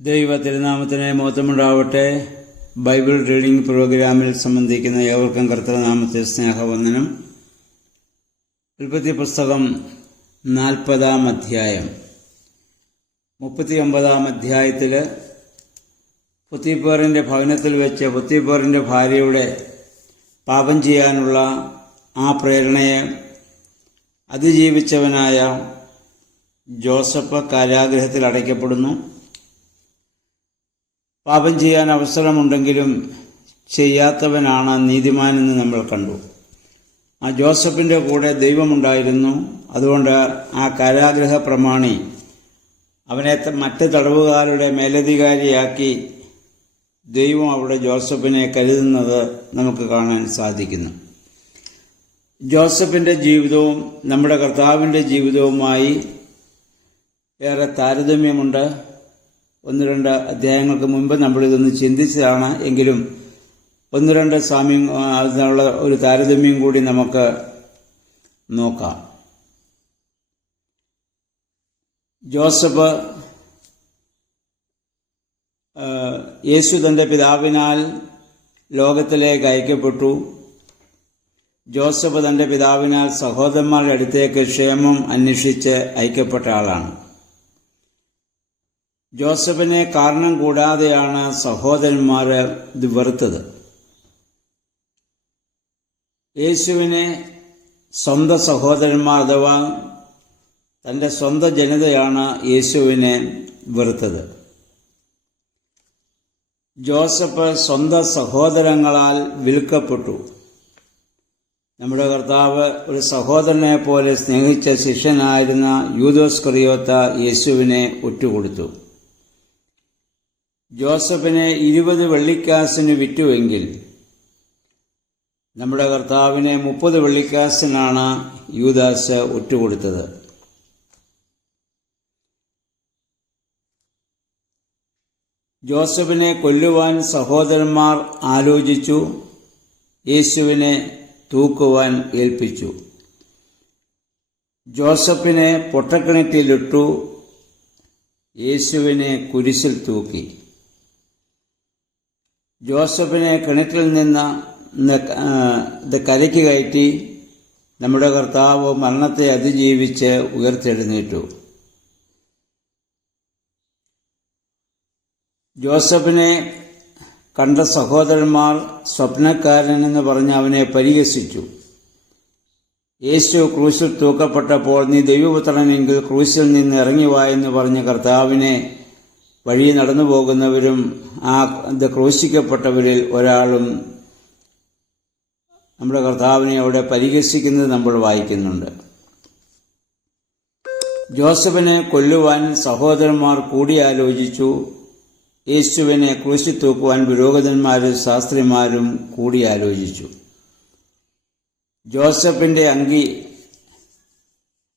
ദൈവ തിരുനാമത്തിന് മഹത്വമുണ്ടാവട്ടെ. Bible reading പ്രോഗ്രാമിൽ സംബന്ധിക്കുന്ന ഏവർക്കും കർത്തൃനാമത്തെ സ്നേഹവന്ദനം. ഉൽപ്പത്തി പുസ്തകം 40-ാം അധ്യായം. 39-ാം അധ്യായത്തിൽ പൊത്തിഫേറിൻ്റെ ഭവനത്തിൽ വെച്ച് പൊത്തിഫേറിൻ്റെ ഭാര്യയുടെ പാപം ചെയ്യാനുള്ള ആ പ്രേരണയെ അതിജീവിച്ചവനായ ജോസഫ് കാരാഗൃഹത്തിൽ അടയ്ക്കപ്പെടുന്നു. പാപം ചെയ്യാൻ അവസരമുണ്ടെങ്കിലും ചെയ്യാത്തവനാണ് നീതിമാനെന്ന് നമ്മൾ കണ്ടു. ആ ജോസഫിൻ്റെ കൂടെ ദൈവമുണ്ടായിരുന്നു. അതുകൊണ്ട് ആ കാരാഗൃഹ പ്രമാണി അവനെ മറ്റ് തടവുകാരുടെ മേലധികാരിയാക്കി ദൈവം അവിടെ ജോസഫിനെ കരുതുന്നത് നമുക്ക് കാണാൻ സാധിക്കുന്നു. ജോസഫിൻ്റെ ജീവിതവും നമ്മുടെ കർത്താവിൻ്റെ ജീവിതവുമായി ഏറെ താരതമ്യമുണ്ട്. 1-2 അധ്യായങ്ങൾക്ക് മുൻപ് നമ്മളിതൊന്ന് ചിന്തിച്ചതാണ്. എങ്കിലും 1-2 സാമ്യം അതിനുള്ള ഒരു താരതമ്യം കൂടി നമുക്ക് നോക്കാം. ജോസഫ് യേശു തൻ്റെ പിതാവിനാൽ ലോകത്തിലേക്ക് അയക്കപ്പെട്ടു. ജോസഫ് തൻ്റെ പിതാവിനാൽ സഹോദരന്മാരുടെ അടുത്തേക്ക് ക്ഷേമം അന്വേഷിച്ച് അയക്കപ്പെട്ട ആളാണ്. ജോസഫിനെ കാരണം കൂടാതെയാണ് സഹോദരന്മാർ ഇത് വെറുത്തത്. യേശുവിനെ സ്വന്തം സഹോദരന്മാർ അഥവാ തൻ്റെ സ്വന്തം ജനതയാണ് യേശുവിനെ വെറുത്തത്. ജോസഫ് സ്വന്തം സഹോദരങ്ങളാൽ വിൽക്കപ്പെട്ടു. നമ്മുടെ കർത്താവ് ഒരു സഹോദരനെ പോലെ സ്നേഹിച്ച ശിഷ്യനായിരുന്ന യൂദോസ്കറിയോത്ത യേശുവിനെ ഒറ്റുകൊടുത്തു. ജോസഫിനെ 20 വെള്ളിക്കാശിന് വിറ്റുവെങ്കിൽ നമ്മുടെ കർത്താവിനെ 30 വെള്ളിക്കാശിനാണ് യൂദാസ് ഒറ്റുകൊടുത്തത്. ജോസഫിനെ കൊല്ലുവാൻ സഹോദരന്മാർ ആലോചിച്ചു. യേശുവിനെ തൂക്കുവാൻ ഏൽപ്പിച്ചു. ജോസഫിനെ പൊട്ടക്കിണറ്റിലിട്ടു. യേശുവിനെ കുരിശിൽ തൂക്കി. ജോസഫിനെ കിണറ്റിൽ നിന്ന് കരയ്ക്ക് കയറ്റി നമ്മുടെ കർത്താവ് മരണത്തെ അതിജീവിച്ച് ഉയർത്തെഴുന്നേറ്റു. ജോസഫിനെ കണ്ട സഹോദരന്മാർ സ്വപ്നക്കാരനെന്ന് പറഞ്ഞ് അവനെ പരിഹസിച്ചു. യേശു ക്രൂശിൽ തൂക്കപ്പെട്ടപ്പോൾ നീ ദൈവപുത്രനെങ്കിൽ ക്രൂശിൽ നിന്ന് ഇറങ്ങിവാ എന്ന് പറഞ്ഞ് കർത്താവിനെ വഴി നടന്നു പോകുന്നവരും ആ ക്രൂശിക്കപ്പെട്ടവരിൽ ഒരാളും നമ്മുടെ കർത്താവിനെ അവിടെ പരിഹസിക്കുന്നത് നമ്മൾ വായിക്കുന്നുണ്ട്. ജോസഫിനെ കൊല്ലുവാൻ സഹോദരന്മാർ കൂടിയാലോചിച്ചു. യേശുവിനെ ക്രൂശിൽ തൂക്കുവാൻ പുരോഹിതന്മാരും ശാസ്ത്രിമാരും കൂടിയാലോചിച്ചു. ജോസഫിന്റെ അങ്കി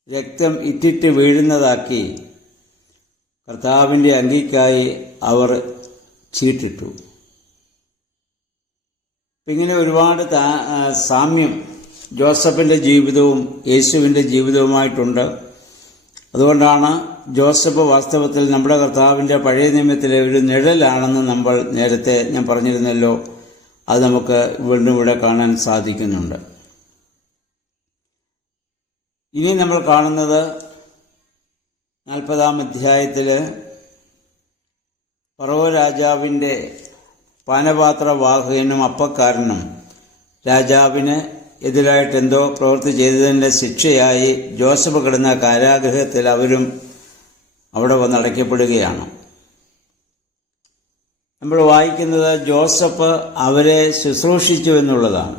രക്തം ഇറ്റിറ്റ് വീഴുന്നതാക്കി കർത്താവിൻ്റെ അങ്കിക്കായി അവർ ചീട്ടിട്ടു. ഇങ്ങനെ ഒരുപാട് സാമ്യം ജോസഫിൻ്റെ ജീവിതവും യേശുവിൻ്റെ ജീവിതവുമായിട്ടുണ്ട്. അതുകൊണ്ടാണ് ജോസഫ് വാസ്തവത്തിൽ നമ്മുടെ കർത്താവിൻ്റെ പഴയ നിയമത്തിലെ ഒരു നിഴലാണെന്ന് നേരത്തെ ഞാൻ പറഞ്ഞിരുന്നല്ലോ. അത് നമുക്ക് വീണ്ടും ഇവിടെ കാണാൻ സാധിക്കുന്നുണ്ട്. ഇനി നമ്മൾ കാണുന്നത് 40-ാം അധ്യായത്തിൽ ഫറവോ രാജാവിൻ്റെ പാനപാത്രവാഹകനും അപ്പക്കാരനും രാജാവിന് എതിരായിട്ട് എന്തോ പ്രവൃത്തി ചെയ്തതിൻ്റെ ശിക്ഷയായി ജോസഫ് കിടന്ന കാരാഗൃഹത്തിൽ അവരും അവിടെ വന്ന് അടയ്ക്കപ്പെടുകയാണ്. നമ്മൾ വായിക്കുന്നത് ജോസഫ് അവരെ ശുശ്രൂഷിച്ചു എന്നുള്ളതാണ്.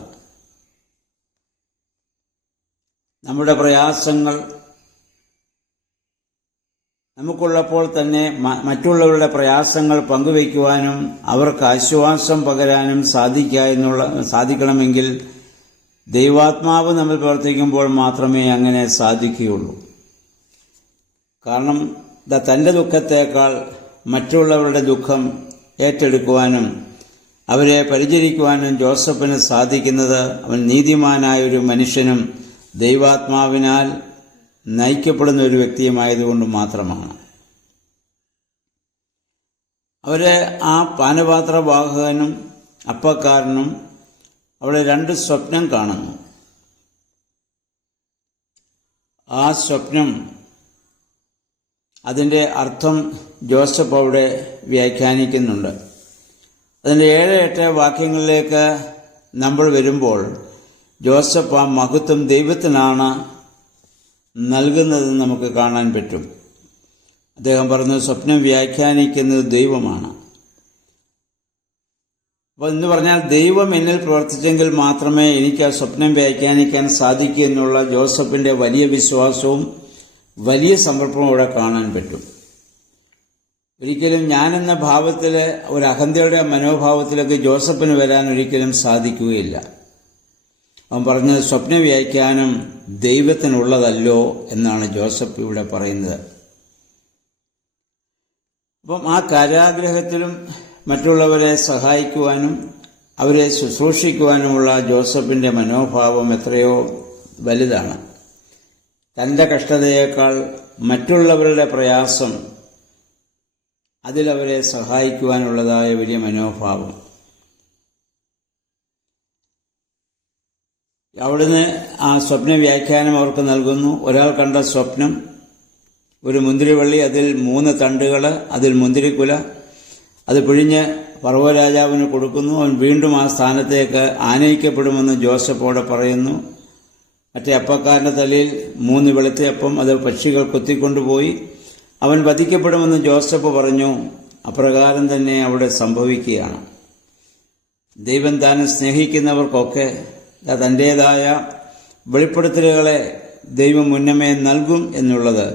നമ്മുടെ പ്രയാസങ്ങൾ നമുക്കുള്ളപ്പോൾ തന്നെ മറ്റുള്ളവരുടെ പ്രയാസങ്ങൾ പങ്കുവയ്ക്കുവാനും അവർക്ക് ആശ്വാസം പകരാനും സാധിക്കണമെങ്കിൽ ദൈവാത്മാവ് നമ്മൾ പ്രവർത്തിക്കുമ്പോൾ മാത്രമേ അങ്ങനെ സാധിക്കുകയുള്ളൂ. കാരണം തൻ്റെ ദുഃഖത്തേക്കാൾ മറ്റുള്ളവരുടെ ദുഃഖം ഏറ്റെടുക്കുവാനും അവരെ പരിചരിക്കുവാനും ജോസഫിന് സാധിക്കുന്നത് അവൻ നീതിമാനായ ഒരു മനുഷ്യനും ദൈവാത്മാവിനാൽ നയിക്കപ്പെടുന്ന ഒരു വ്യക്തിയുമായതുകൊണ്ട് മാത്രമാണ്. അവരെ ആ പാനപാത്രവാഹകനും അപ്പക്കാരനും അവിടെ 2 സ്വപ്നം കാണുന്നു. ആ സ്വപ്നം, അതിൻ്റെ അർത്ഥം ജോസഫ് അവിടെ വ്യാഖ്യാനിക്കുന്നുണ്ട്. അതിൻ്റെ 7-8 വാക്യങ്ങളിലേക്ക് നമ്മൾ വരുമ്പോൾ ജോസഫ് ആ മഹത്വം ദൈവത്തിനാണ് നൽകുന്നതെന്ന് നമുക്ക് കാണാൻ പറ്റും. അദ്ദേഹം പറഞ്ഞു, സ്വപ്നം വ്യാഖ്യാനിക്കുന്നത് ദൈവമാണ്. അപ്പോൾ എന്ന് പറഞ്ഞാൽ ദൈവം എന്നിൽ പ്രവർത്തിച്ചെങ്കിൽ മാത്രമേ എനിക്ക് ആ സ്വപ്നം വ്യാഖ്യാനിക്കാൻ സാധിക്കൂ എന്നുള്ള ജോസഫിന്റെ വലിയ വിശ്വാസവും വലിയ സമർപ്പണവും ഇവിടെ കാണാൻ പറ്റും. ഒരിക്കലും ഞാനെന്ന ഭാവത്തിൽ, ഒരു അഹന്തയുടെ മനോഭാവത്തിലേക്ക് ജോസഫിന് വരാൻ ഒരിക്കലും സാധിക്കുകയില്ല. അവൻ പറഞ്ഞത് സ്വപ്ന വ്യാഖ്യാനം ദൈവത്തിനുള്ളതല്ലോ എന്നാണ് ജോസഫ് ഇവിടെ പറയുന്നത്. അപ്പം ആ കാരാഗ്രഹത്തിലും മറ്റുള്ളവരെ സഹായിക്കുവാനും അവരെ ശുശ്രൂഷിക്കുവാനുമുള്ള ജോസഫിന്റെ മനോഭാവം എത്രയോ വലുതാണ്. തൻ്റെ കഷ്ടതയേക്കാൾ മറ്റുള്ളവരുടെ പ്രയാസം, അതിലവരെ സഹായിക്കുവാനുള്ളതായ വലിയ മനോഭാവം. അവിടുന്ന് ആ സ്വപ്ന വ്യാഖ്യാനം അവർക്ക് നൽകുന്നു. ഒരാൾ കണ്ട സ്വപ്നം, ഒരു മുന്തിരിവള്ളി, അതിൽ 3 തണ്ടുകൾ, അതിൽ മുന്തിരിക്കുല, അത് പിഴിഞ്ഞ് ഫറവോ രാജാവിന് കൊടുക്കുന്നു. അവൻ വീണ്ടും ആ സ്ഥാനത്തേക്ക് ആനയിക്കപ്പെടുമെന്ന് ജോസഫോട് പറയുന്നു. മറ്റേ അപ്പക്കാരൻ്റെ തലയിൽ 3 വെളുത്ത അപ്പം, അത് പക്ഷികൾ കൊത്തിക്കൊണ്ടുപോയി. അവൻ വധിക്കപ്പെടുമെന്ന് ജോസഫ് പറഞ്ഞു. അപ്രകാരം തന്നെ അവിടെ സംഭവിക്കുകയാണ്. ദൈവം താൻ സ്നേഹിക്കുന്നവർക്കൊക്കെ തൻ്റേതായ വെളിപ്പെടുത്തലുകളെ ദൈവം മുന്നമേ നൽകും എന്നുള്ളത്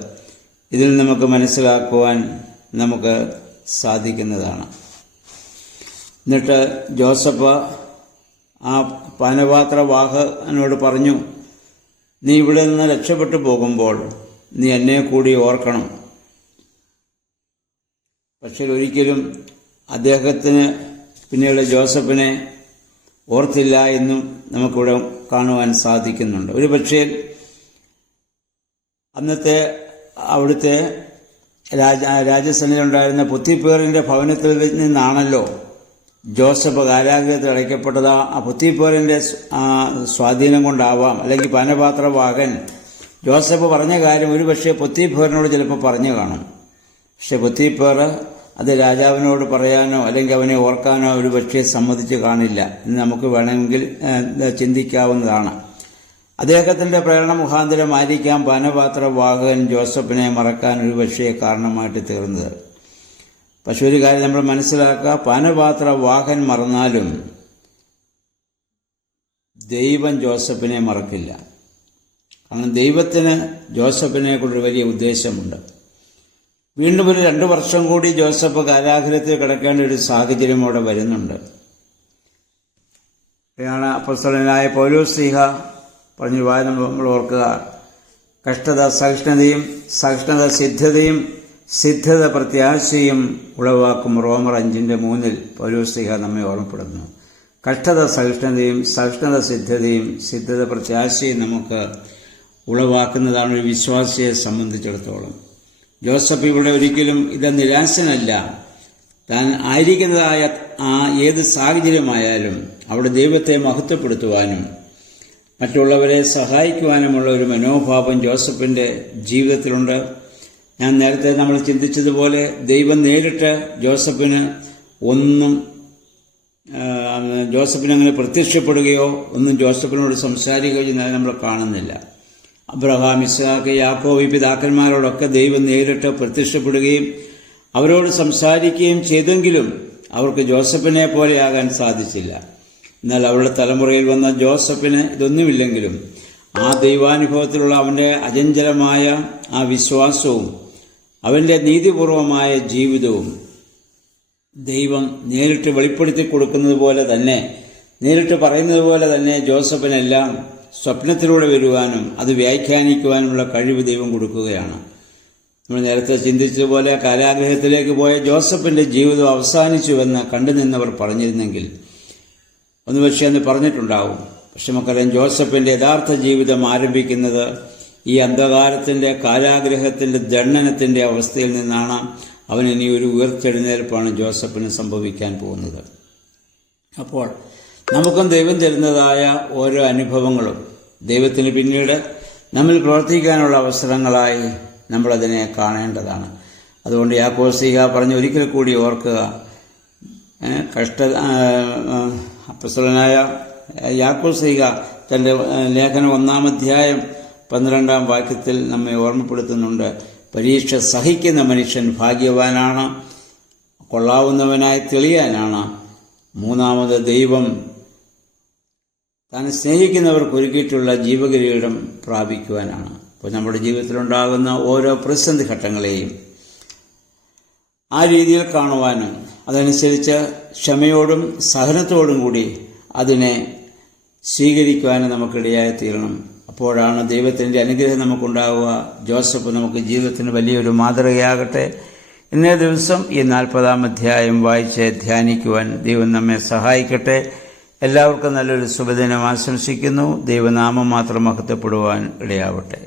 ഇതിൽ നമുക്ക് മനസ്സിലാക്കുവാൻ നമുക്ക് സാധിക്കുന്നതാണ്. എന്നിട്ട് ജോസഫ് ആ പാനപാത്രവാഹകനോട് പറഞ്ഞു, നീ ഇവിടെ നിന്ന് രക്ഷപ്പെട്ടു പോകുമ്പോൾ നീ എന്നെ കൂടി ഓർക്കണം. പക്ഷേ ഒരിക്കലും അദ്ദേഹത്തിന് പിന്നീട് ജോസഫിനെ ഓർത്തില്ല എന്നും നമുക്കിവിടെ കാണുവാൻ സാധിക്കുന്നുണ്ട്. ഒരു പക്ഷേ അന്നത്തെ അവിടുത്തെ രാജസന്നിലുണ്ടായിരുന്ന പൊത്തിപ്പേറിന്റെ ഭവനത്തിൽ നിന്നാണല്ലോ ജോസഫ് കാരാഗ്രഹത്തിൽ അടയ്ക്കപ്പെട്ടത്. ആ പൊത്തിപ്പേറിന്റെ സ്വാധീനം കൊണ്ടാവാം, അല്ലെങ്കിൽ പാനപാത്രവാഹകൻ ജോസഫ് പറഞ്ഞ കാര്യം ഒരു പക്ഷേ പൊത്തിപ്പേറിനോട് ചിലപ്പോൾ പറഞ്ഞു കാണും. പക്ഷെ പൊത്തിപ്പേർ അത് രാജാവിനോട് പറയാനോ അല്ലെങ്കിൽ അവനെ ഓർക്കാനോ ഒരു പക്ഷേ സമ്മതിച്ച് കാണില്ല എന്ന് നമുക്ക് വേണമെങ്കിൽ ചിന്തിക്കാവുന്നതാണ്. അദ്ദേഹത്തിന്റെ പ്രേരണ മുഖാന്തരമായിരിക്കാം പാനപാത്രവാഹകൻ ജോസഫിനെ മറക്കാൻ ഒരു പക്ഷേ കാരണമായിട്ട് തീർന്നത്. പക്ഷെ ഒരു കാര്യം നമ്മൾ മനസ്സിലാക്കുക, പാനപാത്രവാഹകൻ മറന്നാലും ദൈവം ജോസഫിനെ മറക്കില്ല. കാരണം ദൈവത്തിന് ജോസഫിനെ കൊണ്ടൊരു വലിയ ഉദ്ദേശമുണ്ട്. വീണ്ടും ഒരു 2 വർഷം കൂടി ജോസഫ് കാരാഗ്രഹത്തിൽ കിടക്കേണ്ട ഒരു സാഹചര്യം അവിടെ വരുന്നുണ്ട്. അപ്പോസ്തലനായ പൗലോസ്ലീഹ പറഞ്ഞു നമ്മൾ ഓർക്കുക, കഷ്ടത സഹിഷ്ണുതയും, സഹിഷ്ണുത സിദ്ധതയും, സിദ്ധത പ്രത്യാശയും ഉളവാക്കും. റോമർ 5:3 പൗലോസ്ലീഹ നമ്മെ ഓർമ്മപ്പെടുന്നു. കഷ്ടത സഹിഷ്ണുതയും, സഹിഷ്ണുത സിദ്ധതയും, സിദ്ധത പ്രത്യാശയും നമുക്ക് ഉളവാക്കുന്നതാണ് ഒരു വിശ്വാസിയെ സംബന്ധിച്ചിടത്തോളം. ജോസഫ് ഇവിടെ ഒരിക്കലും ഇത് നിരാശനല്ല. താൻ ആയിരിക്കുന്നതായ ആ ഏത് സാഹചര്യമായാലും അവിടെ ദൈവത്തെ മഹത്വപ്പെടുത്തുവാനും മറ്റുള്ളവരെ സഹായിക്കുവാനുമുള്ള ഒരു മനോഭാവം ജോസഫിന്റെ ജീവിതത്തിലുണ്ട്. ഞാൻ നേരത്തെ നമ്മൾ ചിന്തിച്ചതുപോലെ ദൈവം നേരിട്ട് ജോസഫിന് അങ്ങനെ പ്രത്യക്ഷപ്പെടുകയോ ഒന്നും ജോസഫിനോട് സംസാരിക്കുകയോ ചെയ്യുന്നത് നമ്മൾ കാണുന്നില്ല. അബ്രഹാം, ഇസ്ഹാക്ക്, യാക്കോബ്, ഈ പിതാക്കന്മാരോടൊക്കെ ദൈവം നേരിട്ട് പ്രത്യക്ഷപ്പെടുകയും അവരോട് സംസാരിക്കുകയും ചെയ്തെങ്കിലും അവർക്ക് ജോസഫിനെ പോലെയാകാൻ സാധിച്ചില്ല. എന്നാൽ അവരുടെ തലമുറയിൽ വന്ന ജോസഫിന് ഇതൊന്നുമില്ലെങ്കിലും ആ ദൈവാനുഭവത്തിലുള്ള അവന്റെ അചഞ്ചലമായ ആ വിശ്വാസവും അവന്റെ നീതിപൂർവമായ ജീവിതവും ദൈവം നേരിട്ട് വെളിപ്പെടുത്തി കൊടുക്കുന്നത് പോലെ തന്നെ, നേരിട്ട് പറയുന്നത് പോലെ തന്നെ ജോസഫിനെല്ലാം സ്വപ്നത്തിലൂടെ വരുവാനും അത് വ്യാഖ്യാനിക്കുവാനുമുള്ള കഴിവ് ദൈവം കൊടുക്കുകയാണ്. നമ്മൾ നേരത്തെ ചിന്തിച്ചതുപോലെ കാരാഗ്രഹത്തിലേക്ക് പോയ ജോസഫിന്റെ ജീവിതം അവസാനിച്ചുവെന്ന് കണ്ടുനിന്നവർ പറഞ്ഞിരുന്നെങ്കിൽ ഒന്ന് പക്ഷേ അന്ന് പറഞ്ഞിട്ടുണ്ടാവും. പക്ഷെ നമുക്കറിയാം ജോസഫിന്റെ യഥാർത്ഥ ജീവിതം ആരംഭിക്കുന്നത് ഈ അന്ധകാരത്തിന്റെ, കാരാഗ്രഹത്തിന്റെ, ദണ്ഡനത്തിന്റെ അവസ്ഥയിൽ നിന്നാണ്. അവൻ ഇനി ഒരു ഉയർത്തെഴുന്നേൽപ്പാണ് ജോസഫിന് സംഭവിക്കാൻ പോകുന്നത്. അപ്പോൾ നമുക്കും ദൈവം തരുന്നതായ ഓരോ അനുഭവങ്ങളും ദൈവത്തിന് പിന്നീട് നമ്മിൽ പ്രവർത്തിക്കാനുള്ള അവസരങ്ങളായി നമ്മളതിനെ കാണേണ്ടതാണ്. അതുകൊണ്ട് യാക്കോബ് ശ്ലീഹ പറഞ്ഞ് ഒരിക്കൽ കൂടി ഓർക്കുക, അപ്പോസ്തലനായ യാക്കോബ് ശ്ലീഹ തൻ്റെ ലേഖനം 1-ാം അധ്യായം 12-ാം വാക്യത്തിൽ നമ്മെ ഓർമ്മപ്പെടുത്തുന്നുണ്ട്. പരീക്ഷ സഹിക്കുന്ന മനുഷ്യൻ ഭാഗ്യവാനാണ്, കൊള്ളാവുന്നവനായി തെളിയാനാണ്. മൂന്നാമത് ദൈവം താൻ സ്നേഹിക്കുന്നവർക്ക് ഒരുക്കിയിട്ടുള്ള ജീവകിരീടം പ്രാപിക്കുവാനാണ്. അപ്പോൾ നമ്മുടെ ജീവിതത്തിലുണ്ടാകുന്ന ഓരോ പ്രതിസന്ധി ഘട്ടങ്ങളെയും ആ രീതിയിൽ കാണുവാനും അതനുസരിച്ച് ക്ഷമയോടും സഹനത്തോടും കൂടി അതിനെ സ്വീകരിക്കുവാനും നമുക്കിടയായി തീരണം. അപ്പോഴാണ് ദൈവത്തിൻ്റെ അനുഗ്രഹം നമുക്കുണ്ടാവുക. ജോസഫ് നമുക്ക് ജീവിതത്തിന് വലിയൊരു മാതൃകയാകട്ടെ. ഇന്നേ ദിവസം ഈ 40-ാം അധ്യായം വായിച്ച് ധ്യാനിക്കുവാൻ ദൈവം നമ്മെ സഹായിക്കട്ടെ. എല്ലാവർക്കും നല്ലൊരു ശുഭദിനം ആശംസിക്കുന്നു. ദൈവനാമം മാത്രം മഹത്വപ്പെടുവാൻ ഇടയാവട്ടെ.